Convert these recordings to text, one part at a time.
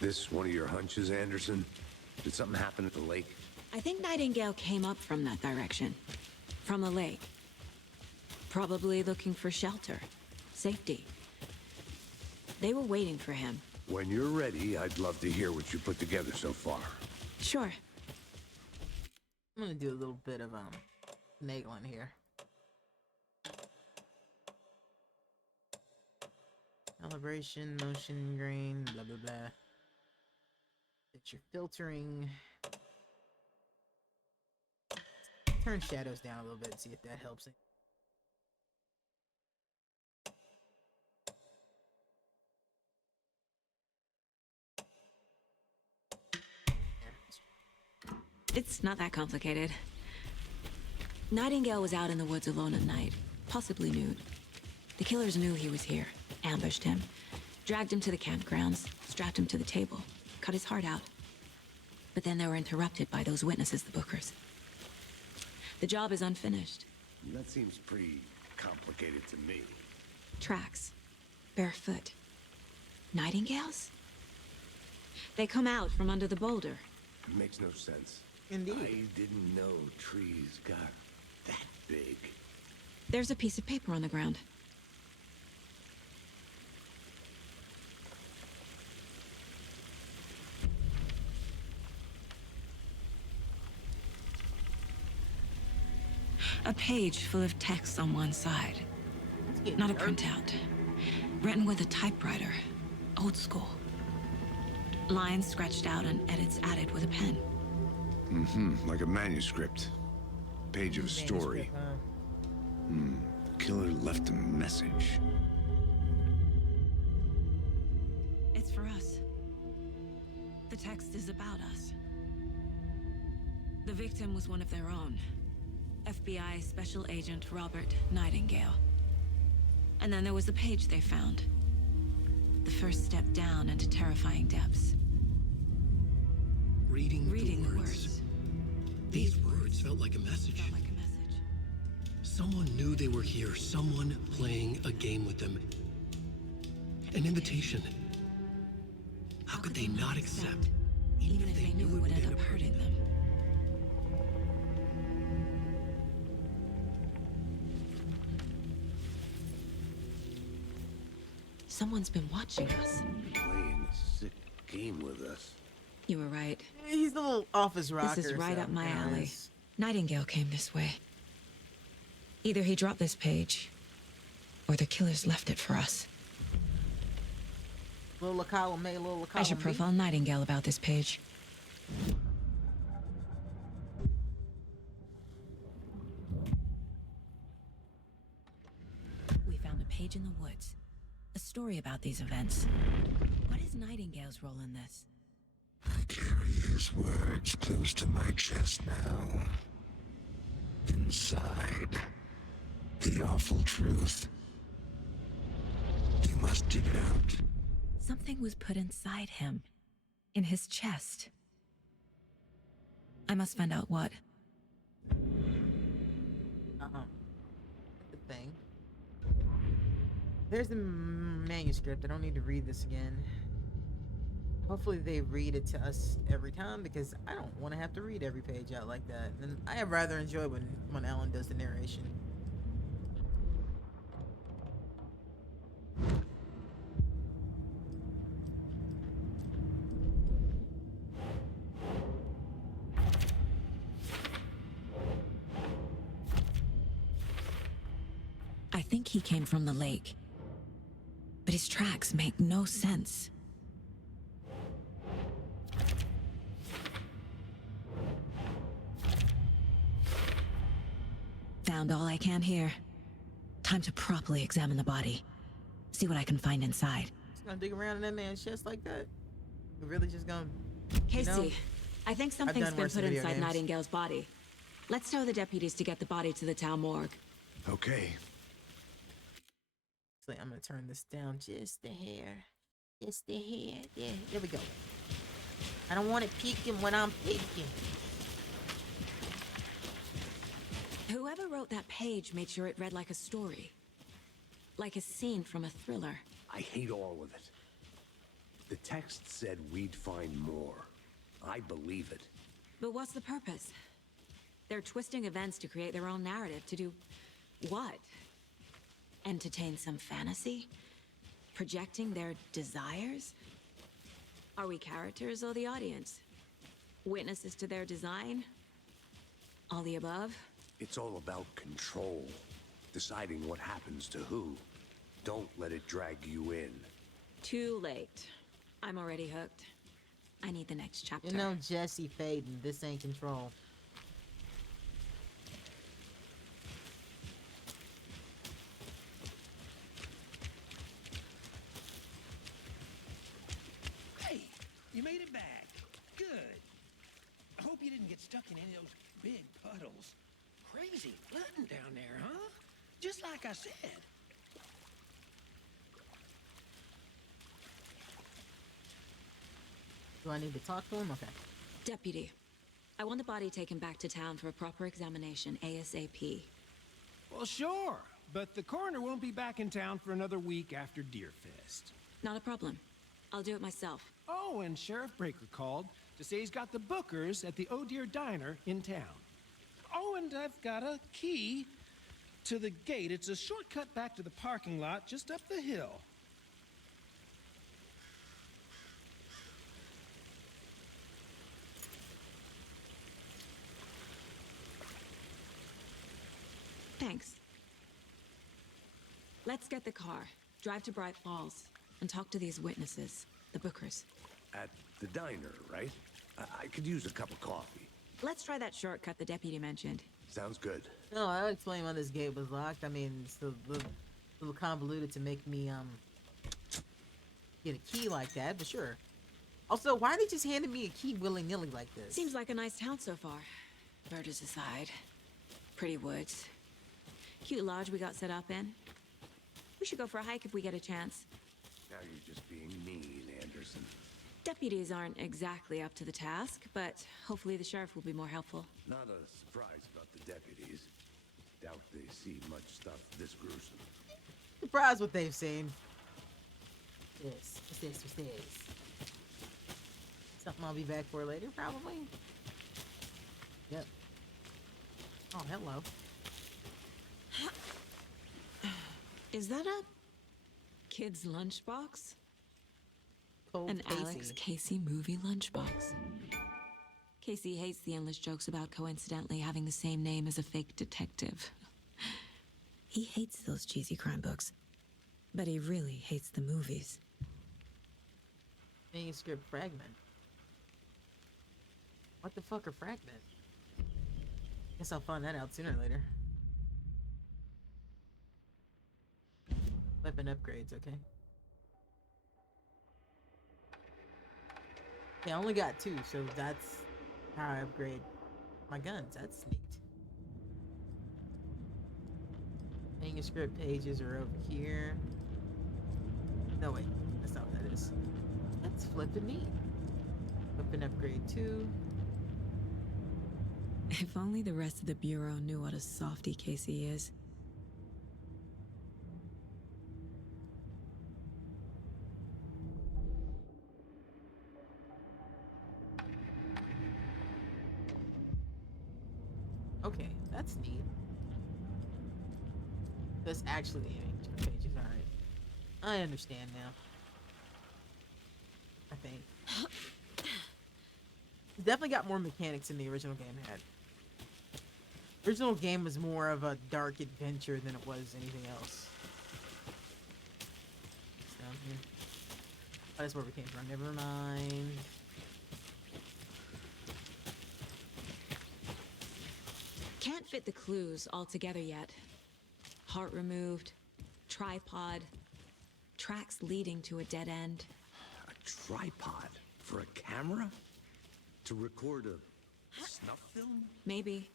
This one of your hunches, Anderson? Did something happen at the lake? I think Nightingale came up from that direction. From the lake. Probably looking for shelter. Safety. They were waiting for him. When you're ready, I'd love to hear what you put together so far. Sure. I'm gonna do a little bit of finagling here. Calibration, motion grain, blah blah blah. It's your filtering. Turn shadows down a little bit, see if that helps it. It's not that complicated. Nightingale was out in the woods alone at night, possibly nude. The killers knew he was here, ambushed him, dragged him to the campgrounds, strapped him to the table, cut his heart out. But then they were interrupted by those witnesses, the Bookers. The job is unfinished. That seems pretty complicated to me. Tracks. Barefoot. Nightingales? They come out from under the boulder. It makes no sense. Indeed. I didn't know trees got that big. There's a piece of paper on the ground. A page full of text on one side. Not a printout. Written with a typewriter. Old school. Lines scratched out and edits added with a pen. Like a manuscript. Page of a story. Killer left a message. It's for us. The text is about us. The victim was one of their own. FBI Special Agent Robert Nightingale. And then there was the page they found. The first step down into terrifying depths. Reading the words. These words felt like a message. Felt like a message. Someone knew they were here. Someone playing a game with them. An invitation. How could they not accept, even if they knew it would end up hurting them? Someone's been watching us. Playing a sick game with us. You were right. He's a little office rocker. This is right so, up my you know, alley. it's- Nightingale came this way. Either he dropped this page, or the killers left it for us. Little column A, little column I should B. profile Nightingale about this page. We found a page in the woods. A story about these events. What is Nightingale's role in this? I carry his words close to my chest now. Inside, the awful truth. You must dig it out. Something was put inside him. In his chest. I must find out what. Good thing. There's the manuscript. I don't need to read this again. Hopefully they read it to us every time, because I don't want to have to read every page out like that. And I rather enjoy when Alan does the narration. I think he came from the lake. But his tracks make no sense. Found all I can here. Time to properly examine the body. See what I can find inside. Just gonna dig around in that man's chest like that? We're really just gonna... Casey, know, I think something's done been worse in put video inside games. Nightingale's body. Let's tell the deputies to get the body to the town morgue. Okay. So I'm gonna turn this down just a hair. Just a hair. There we go. I don't want it peeking when I'm peeking. Whoever wrote that page made sure it read like a story. Like a scene from a thriller. I hate all of it. The text said we'd find more. I believe it. But what's the purpose? They're twisting events to create their own narrative. To do what? Entertain some fantasy? Projecting their desires? Are we characters or the audience? Witnesses to their design? All the above? It's all about control. Deciding what happens to who. Don't let it drag you in. Too late. I'm already hooked. I need the next chapter. You know, Jesse Faden, this ain't Control. Hey, you made it back. Good. I hope you didn't get stuck in any of those big puddles. Crazy flooding down there, huh? Just like I said. Do I need to talk to him? Okay. Deputy, I want the body taken back to town for a proper examination ASAP. Well, sure, but the coroner won't be back in town for another week after Deerfest. Not a problem. I'll do it myself. Oh, and Sheriff Breaker called to say he's got the Bookers at the Oh Dear Diner in town. Oh, and I've got a key to the gate. It's a shortcut back to the parking lot just up the hill. Thanks. Let's get the car, drive to Bright Falls, and talk to these witnesses, the Bookers. At the diner, right? I could use a cup of coffee. Let's try that shortcut the deputy mentioned. Sounds good. No, I'll explain why this gate was locked. I mean, it's a little convoluted to make me, get a key like that, but sure. Also, why are they just handing me a key willy-nilly like this? Seems like a nice town so far. Murders aside. Pretty woods. Cute lodge we got set up in. We should go for a hike if we get a chance. Now you're just being mean, Anderson. Deputies aren't exactly up to the task, but hopefully the sheriff will be more helpful. Not a surprise about the deputies. Doubt they see much stuff this gruesome. Surprised what they've seen. Yes, what's this, what's this? Something I'll be back for later, probably. Yep. Oh, hello. Is that a kid's lunchbox? Cold An Casey. Alex Casey movie lunchbox. Casey hates the endless jokes about coincidentally having the same name as a fake detective. He hates those cheesy crime books, but he really hates the movies. Manuscript fragment. What the fuck are fragment? Guess I'll find that out sooner or later. Weapon upgrades, okay. Okay, I only got 2, so that's how I upgrade my guns. That's neat. Manuscript pages are over here. No, wait. That's not what that is. That's flipping neat. Weapon upgrade 2. If only the rest of the Bureau knew what a softy Casey is. Okay, that's neat. That's actually the manuscript pages, alright. I understand now. I think. Definitely got more mechanics than the original game had. Original game was more of a dark adventure than it was anything else. It's down here. Oh, that's where we came from. Never mind. Can't fit the clues all together yet. Heart removed, tripod, tracks leading to a dead end. A tripod for a camera? To record a snuff film? Maybe.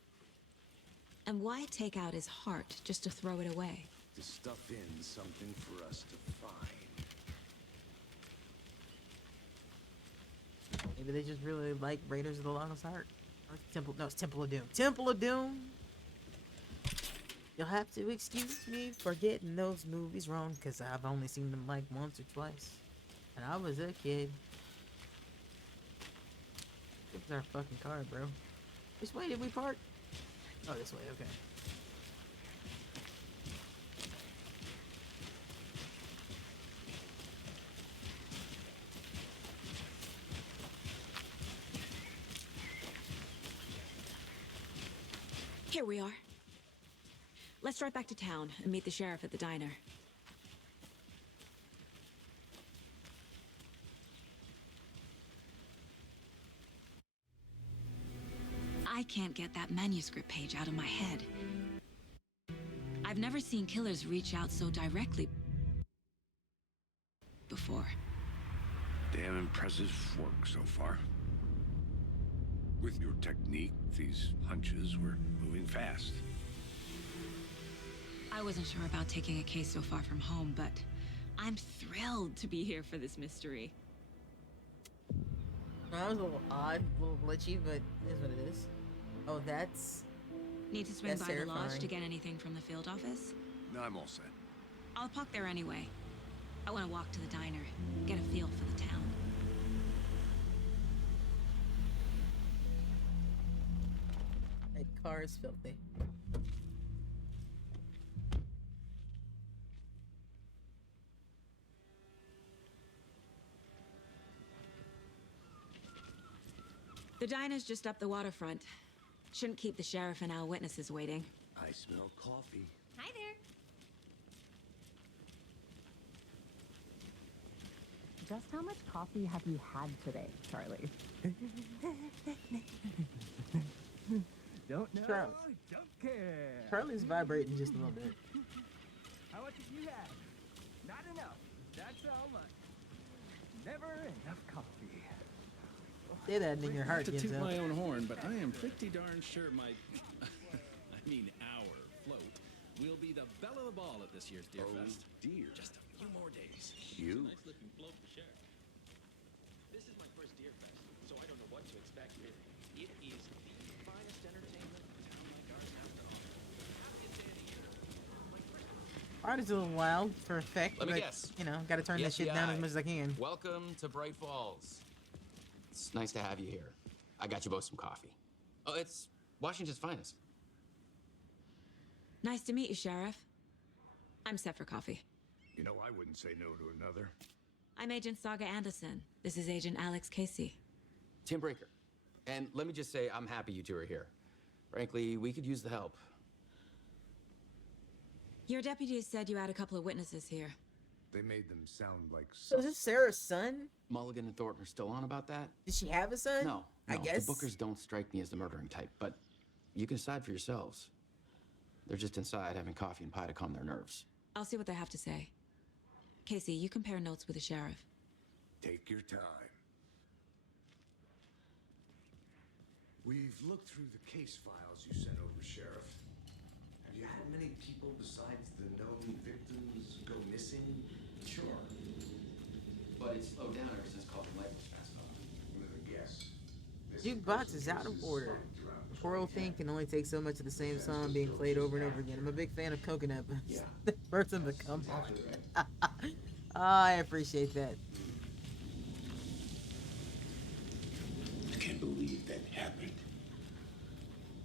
And why take out his heart just to throw it away? To stuff in something for us to find. Maybe they just really like Raiders of the Lost Ark. Or Temple, no, it's Temple of Doom. Temple of Doom! You'll have to excuse me for getting those movies wrong, because I've only seen them like once or twice. And I was a kid. This is our fucking car, bro. Which way did we park? Oh, this way, okay. Here we are. Let's drive back to town and meet the sheriff at the diner. I can't get that manuscript page out of my head. I've never seen killers reach out so directly before. Damn impressive work so far. With your technique, these hunches were moving fast. I wasn't sure about taking a case so far from home, but I'm thrilled to be here for this mystery. That was a little odd, a little glitchy, but it is what it is. Oh, that's... Need to swing That's by the lodge terrifying. to get anything from the field office? No, I'm all set. I'll park there anyway. I want to walk to the diner, get a feel for the town. That car is filthy. The diner's just up the waterfront. Shouldn't keep the sheriff and our witnesses waiting. I smell coffee. Hi there. Just how much coffee have you had today, Charlie? Don't know, Charlie. don't care. Charlie's vibrating just a little bit. How much have you had? Not enough. That's how much. Never enough coffee. Say that in your heart, To toot Genzo. my own horn, but I am pretty darn sure my, our float will be the belle of the ball at this year's Deer Oh, Fest. dear. Just a few more days. You? Nice looking float for Sheriff. This is my first Deer Fest, so I don't know what to expect here. It is the finest entertainment a town like ours has to offer. Happiest day of the year. My first Art is a little loud for effect, Let me but, guess. you know, gotta turn The this shit down FBI. as much as I can. Welcome to Bright Falls. It's nice to have you here. I got you both some coffee. Oh, it's Washington's finest. Nice to meet you, Sheriff. I'm set for coffee. You know, I wouldn't say no to another. I'm Agent Saga Anderson. This is Agent Alex Casey. Tim Breaker. And let me just say, I'm happy you two are here. Frankly, we could use the help. Your deputies said you had a couple of witnesses here. They made them sound like So is this Sarah's son? Mulligan and Thornton are still on about that? Did she have a son? No. I guess. The Bookers don't strike me as the murdering type, but you can decide for yourselves. They're just inside having coffee and pie to calm their nerves. I'll see what they have to say. Casey, you compare notes with the sheriff. Take your time. We've looked through the case files you sent over, Sheriff. Have you had many people besides the known victims go missing? Sure. But it's slowed down ever since Coffee Light was passed off. With a guess. Jukebox is out of order. The poor old thing can only take so much of the same song being played over and over again. I'm a big fan of Coconut, but the person to come on. Oh, I appreciate that. I can't believe that happened.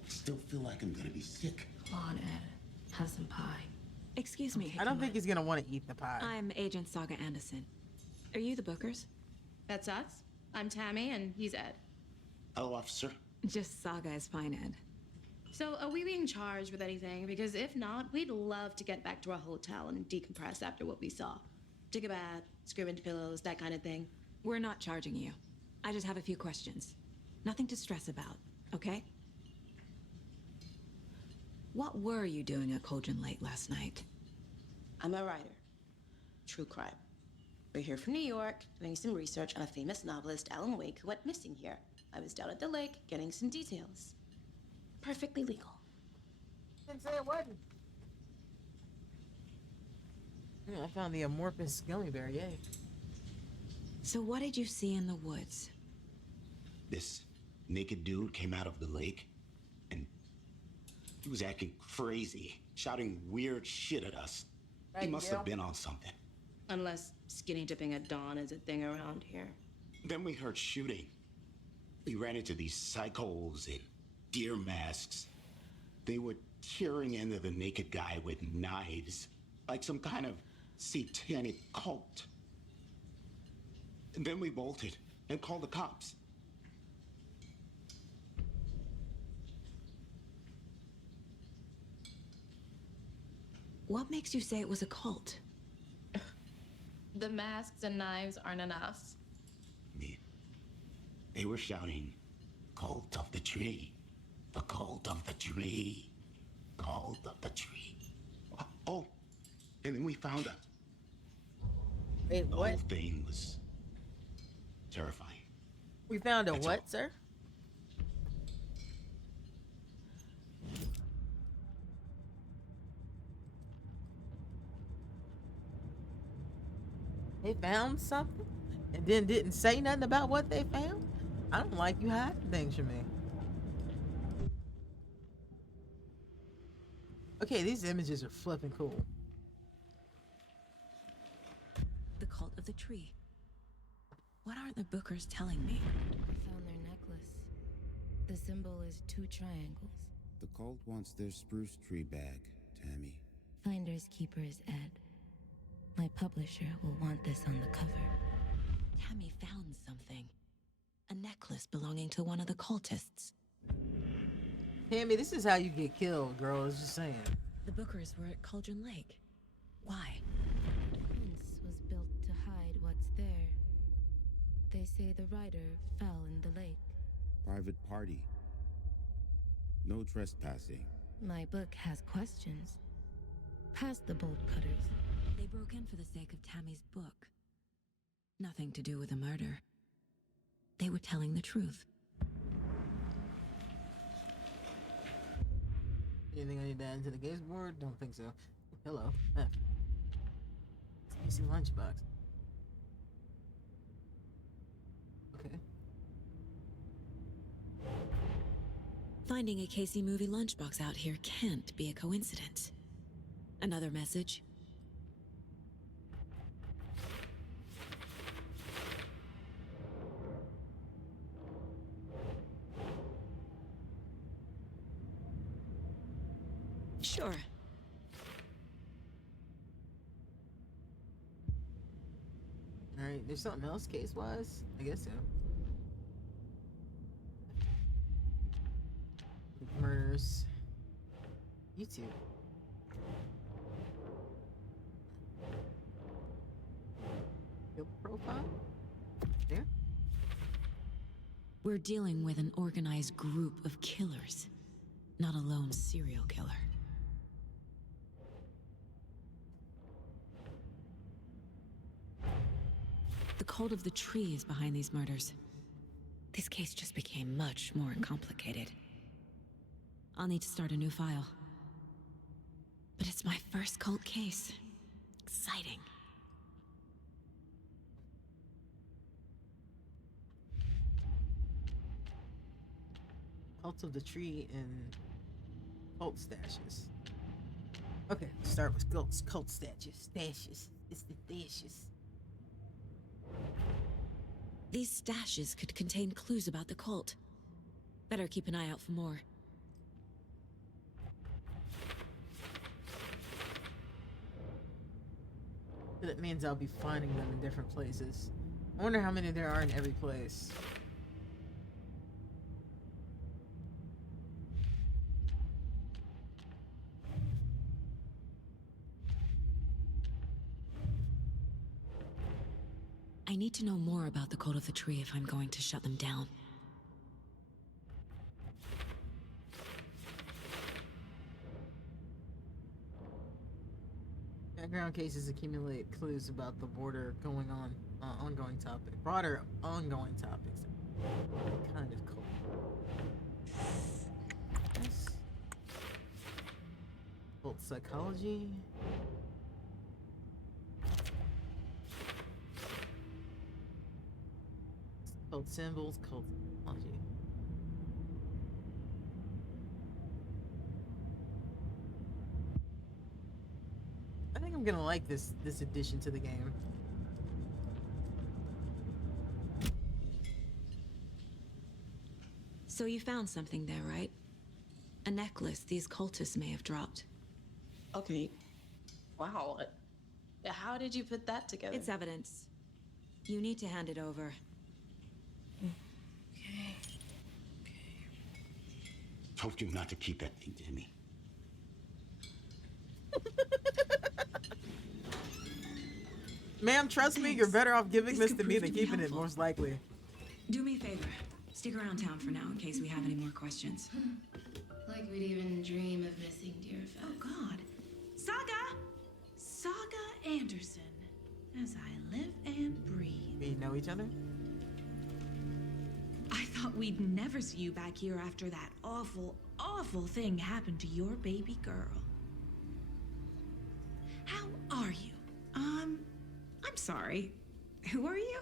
I still feel like I'm gonna be sick. Come on, Ed. Have some pie. Excuse me. I don't think he's gonna want to eat the pie. I'm Agent Saga Anderson. Are you the Bookers? That's us. I'm Tammy, and he's Ed. Hello, officer. Just Saga is fine, Ed. So, are we being charged with anything? Because if not, we'd love to get back to our hotel and decompress after what we saw. Take a bath, scream into pillows, that kind of thing. We're not charging you. I just have a few questions. Nothing to stress about, okay? What were you doing at Cauldron Lake last night? I'm a writer. True crime. We're here from New York, doing some research on a famous novelist, Alan Wake, who went missing here. I was down at the lake, getting some details. Perfectly legal. Didn't say it wasn't. Yeah, I found the amorphous gummy bear, yay. So what did you see in the woods? This naked dude came out of the lake, and he was acting crazy, shouting weird shit at us. He Right, must Gil? have been on something. Unless skinny dipping at dawn is a thing around here. Then we heard shooting. We ran into these psychos in deer masks. They were tearing into the naked guy with knives, like some kind of satanic cult. And then we bolted and called the cops. What makes you say it was a cult? The masks and knives aren't enough. They were shouting, "Cult of the tree, the cult of the tree, cult of the tree." Oh, and then we found out. Wait, The what? whole thing was terrifying. We found a That's what, all. sir? They found something and then didn't say nothing about what they found? I don't like you hiding things from me. Okay, these images are flipping cool. The cult of the tree. What aren't the Bookers telling me? I found their necklace. The symbol is 2 triangles. The cult wants their spruce tree bag, Tammy. Finders keepers Ed. My publisher will want this on the cover. Tammy found something. A necklace belonging to one of the cultists. Tammy, this is how you get killed, girl. I was just saying. The Bookers were at Cauldron Lake. Why? The fence was built to hide what's there. They say the rider fell in the lake. Private party. No trespassing. My book has questions. Past the bolt cutters. They broke in for the sake of Tammy's book. Nothing to do with a murder. They were telling the truth. Anything I need to add to the games board? Don't think so. Hello. It's a lunchbox. Okay. Finding a Casey movie lunchbox out here can't be a coincidence. Another message? Sure. Alright, there's something else case-wise? I guess so. Murders. YouTube. Your profile? There? We're dealing with an organized group of killers, not a lone serial killer. The cult of the tree is behind these murders. This case just became much more complicated. I'll need to start a new file. But it's my first cult case. Exciting. Cult of the tree and cult stashes. Okay, start with cult stashes. Stashes. It's the stashes. These stashes could contain clues about the cult. Better keep an eye out for more. That means I'll be finding them in different places. I wonder how many there are in every place. I need to know more about the cult of the tree if I'm going to shut them down. Background cases accumulate clues about the border going on, ongoing topic, broader ongoing topics. What kind of cult? Yes. Cult psychology. Cult symbols, cult psychology. I think I'm I'm gonna like this addition to the game. So you found something there, right? A necklace these cultists may have dropped. Okay. Wow. How did you put that together? It's evidence. You need to hand it over. Told you not to keep that thing to me. Ma'am, trust me, you're better off giving This this could to me prove than to be keeping it, helpful. most likely. Do me a favor. Stick around town for now in case we have any more questions. Like we'd even dream of missing Deerfest. Oh, God. Saga Anderson. As I live and breathe. We know each other? I thought we'd never see you back here after that awful, awful thing happened to your baby girl. How are you? I'm sorry. Who are you?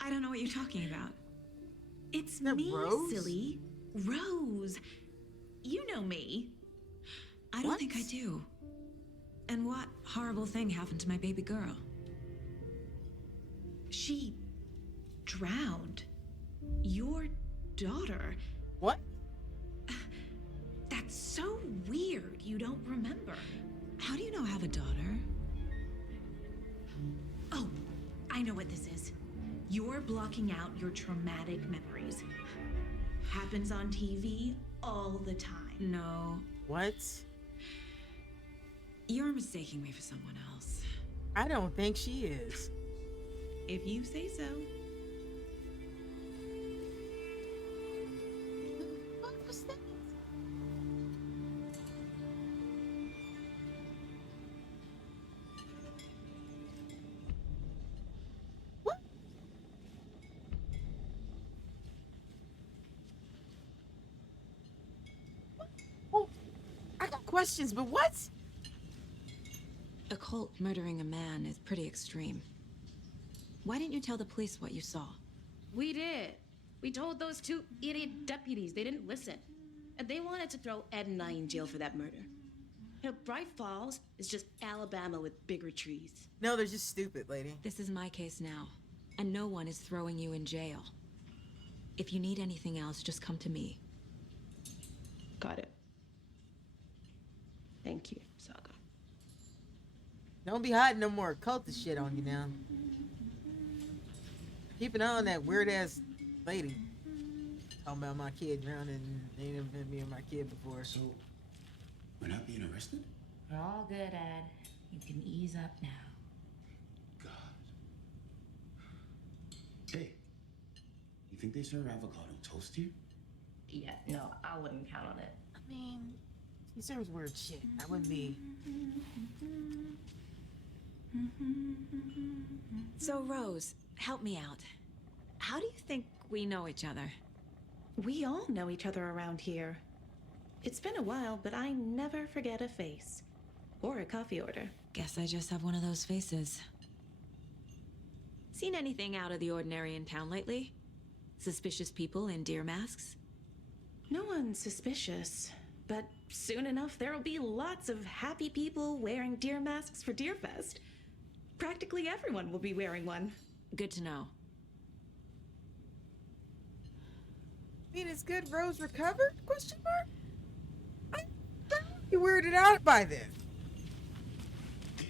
I don't know what you're talking about. It's me, Rose? silly. Rose. You know me. I don't think I do. And what horrible thing happened to my baby girl? She drowned. Your daughter. What? That's so weird you don't remember. How do you know I have a daughter? Oh, I know what this is. You're blocking out your traumatic memories. Happens on TV all the time. No. What? You're mistaking me for someone else. I don't think she is. If you say so. What was that? What? Oh, I got questions, but what? A cult murdering a man is pretty extreme. Why didn't you tell the police what you saw? We did. We told those two idiot deputies. They didn't listen. And they wanted to throw Ed and I in jail for that murder. You know, Bright Falls is just Alabama with bigger trees. No, they're just stupid, lady. This is my case now, and no one is throwing you in jail. If you need anything else, just come to me. Got it. Thank you, Saga. Don't be hiding no more cultist shit on you now. Keep an eye on that weird ass lady. Talking about my kid drowning. They ain't never been me and my kid before. So, we're not being arrested? We're all good, Ed. You can ease up now. God. Hey, you think they serve avocado toast here? Yeah, no, I wouldn't count on it. I mean, he serves weird shit. That wouldn't be. So, Rose, help me out. How do you think we know each other? We all know each other around here. It's been a while, but I never forget a face. Or a coffee order. Guess I just have one of those faces. Seen anything out of the ordinary in town lately? Suspicious people in deer masks? No one's suspicious. But soon enough, there'll be lots of happy people wearing deer masks for Deerfest. Practically everyone will be wearing one. Good to know. I mean, is good Rose recovered? Question mark? You weirded out by this. This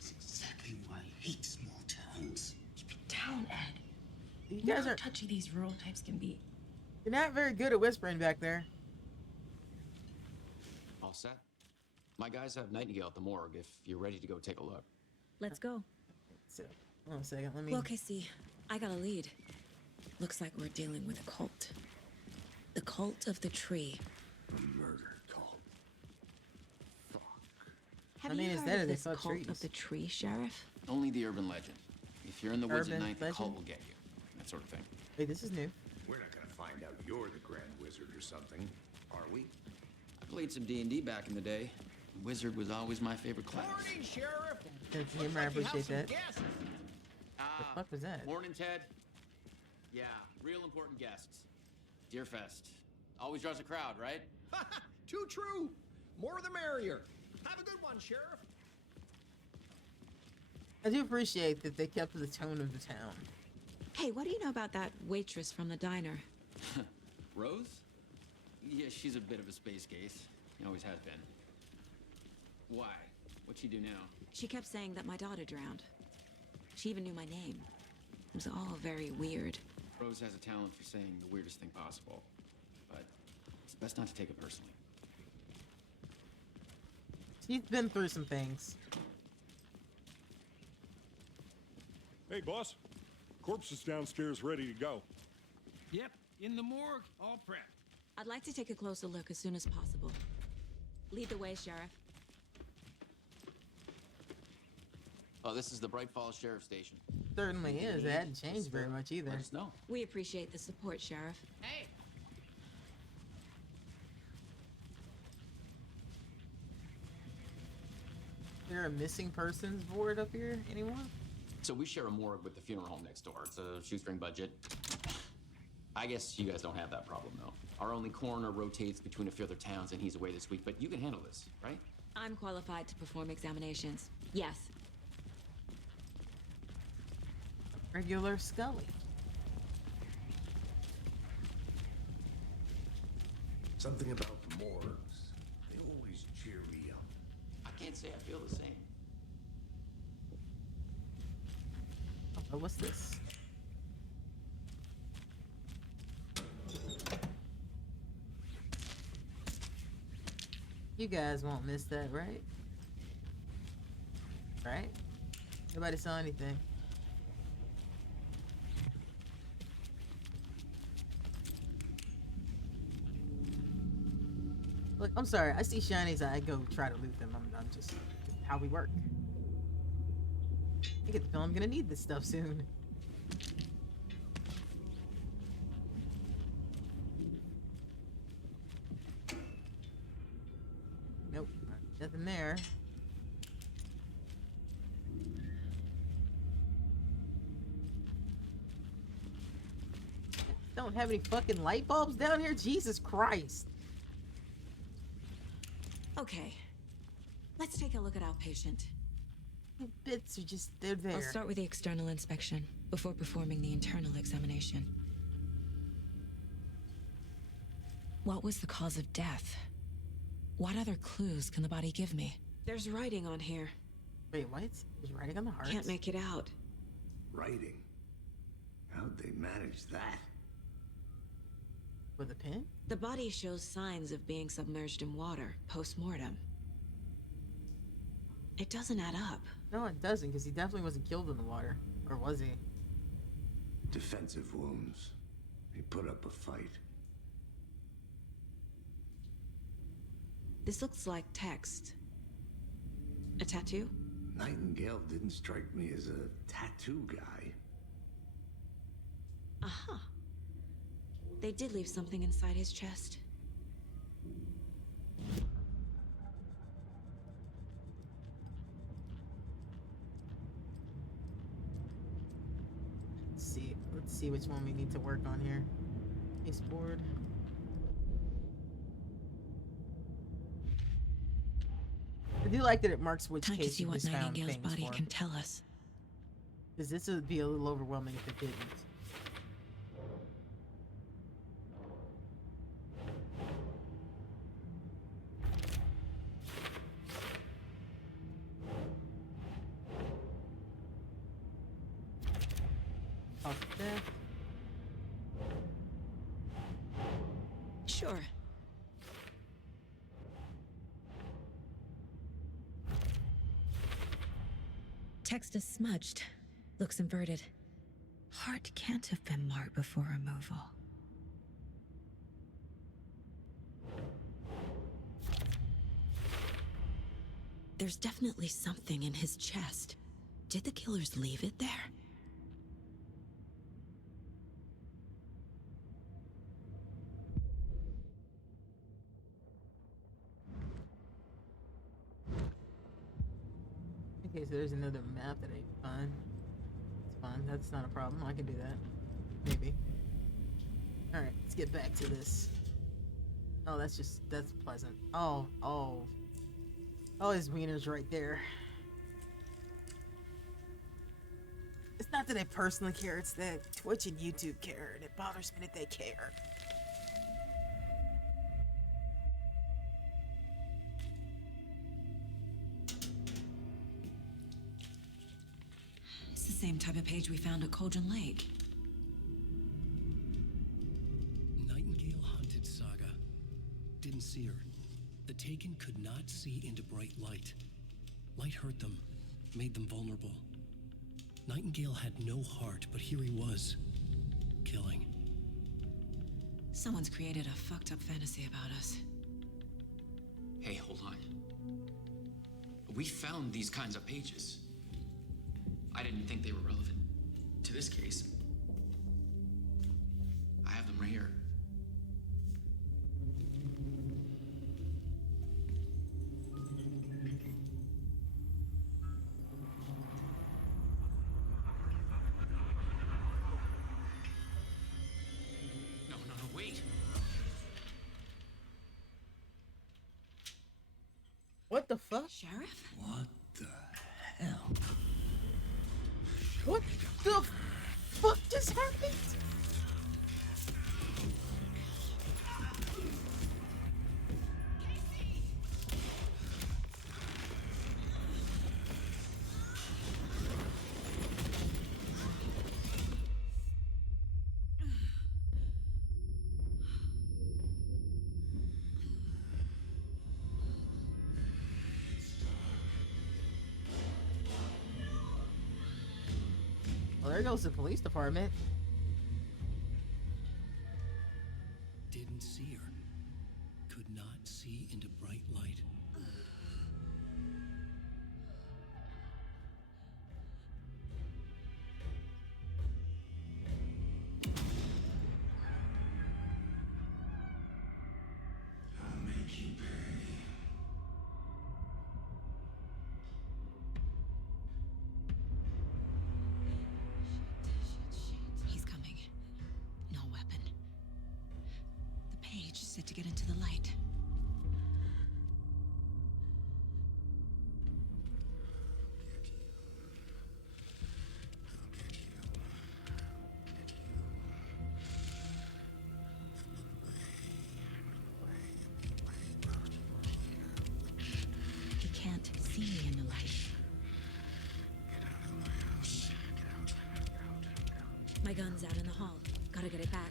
is exactly why I hate small towns. Keep it down, Ed. You You know guys how are. touchy these rural types can be. You're not very good at whispering back there. All set? My guys have Nightingale at the morgue if you're ready to go take a look. Let's go. So, hold on a second. Let me. Well, Casey, I got a lead. Looks like we're dealing with a cult. The cult of the tree. A murder cult. Fuck. Have I mean, you it's heard dead of if they this saw cult trees. of the tree, Sheriff? Only the urban legend. If you're in the woods at Urban night, the cult legend? will get you. That sort of thing. Wait, this is new. We're not gonna find out you're the Grand Wizard or something, are we? I played some D&D back in the day. Wizard was always my favorite class. Morning, Sheriff. Thank you, Looks I like you have appreciate some that. guests. The fuck was that? Morning, Ted. Yeah, real important guests. Deerfest. Always draws a crowd, right? Too true. More the merrier. Have a good one, Sheriff. I do appreciate that they kept the tone of the town. Hey, what do you know about that waitress from the diner? Rose? Yeah, she's a bit of a space case. Always has been. Why? What'd she do now? She kept saying that my daughter drowned. She even knew my name. It was all very weird. Rose has a talent for saying the weirdest thing possible. But it's best not to take it personally. She's been through some things. Hey, boss. Corpse is downstairs ready to go. Yep, in the morgue, all prepped. I'd like to take a closer look as soon as possible. Lead the way, Sheriff. Oh, this is the Bright Falls Sheriff Station. Certainly is. It hadn't changed very much either. Let us know. We appreciate the support, Sheriff. Hey! Is there a missing persons board up here anymore? So we share a morgue with the funeral home next door. It's a shoestring budget. I guess you guys don't have that problem, though. Our only coroner rotates between a few other towns, and he's away this week, but you can handle this, right? I'm qualified to perform examinations. Yes. Regular Scully. Something about morgues. They always cheer me up. I can't say I feel the same. Oh, what's this? You guys won't miss that, right? Right? Nobody saw anything. Look, I'm sorry. I see shinies. I go try to loot them. I'm just how we work. I get the feeling I'm gonna need this stuff soon. Nope, nothing there. Don't have any fucking light bulbs down here? Jesus Christ. Okay. Let's take a look at our patient. The bits are just, they're there. I'll start with the external inspection before performing the internal examination. What was the cause of death? What other clues can the body give me? There's writing on here. Wait, what? There's writing on the hearts? Can't make it out. Writing? How'd they manage that? With a pen? The body shows signs of being submerged in water post-mortem. It doesn't add up. No, it doesn't, because he definitely wasn't killed in the water. Or was he? Defensive wounds. He put up a fight. This looks like text. A tattoo? Nightingale didn't strike me as a tattoo guy. Aha. They did leave something inside his chest. Let's see which one we need to work on here. Case board. I do like that it marks which Time to case see you what just found Nightingale's things body for. can tell us. Because this would be a little overwhelming if it didn't. Cause of death. Sure. Text is smudged. Looks inverted. Heart can't have been marked before removal. There's definitely something in his chest. Did the killers leave it there? Okay, so there's another map that I can find. It's fine. That's not a problem. I can do that. Maybe. Alright, let's get back to this. Oh, that's pleasant. Oh, his wiener's right there. not that I personally care, it's that Twitch and YouTube care, and it bothers me that they care. It's the same type of page we found at Cauldron Lake. Nightingale hunted Saga. Didn't see her. The Taken could not see into bright light. Light hurt them, made them vulnerable. Nightingale had no heart, but here he was, killing. Someone's created a fucked up fantasy about us. Hey, hold on. We found these kinds of pages. I didn't think they were relevant to this case. I have them right here. No, wait. What the fuck? Sheriff? What the hell? What the fuck just happened? Well, there goes the police department. Didn't see her. Could not see into bright light. He's coming. No weapon. The page said to get into the light. He can't see me in the light. My gun's out in the hall. Gotta get it back.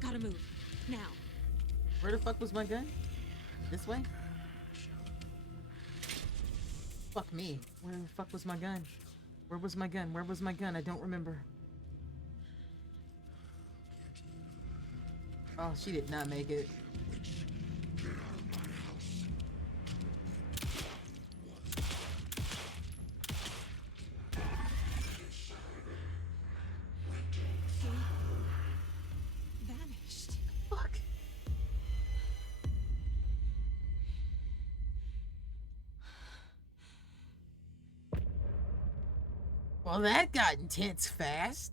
Gotta move. Now. Where the fuck was my gun? This way? Fuck me. Where the fuck was my gun? Where was my gun? Where was my gun? I don't remember. Oh, she did not make it. Vanished. Fuck. Well, that got intense fast.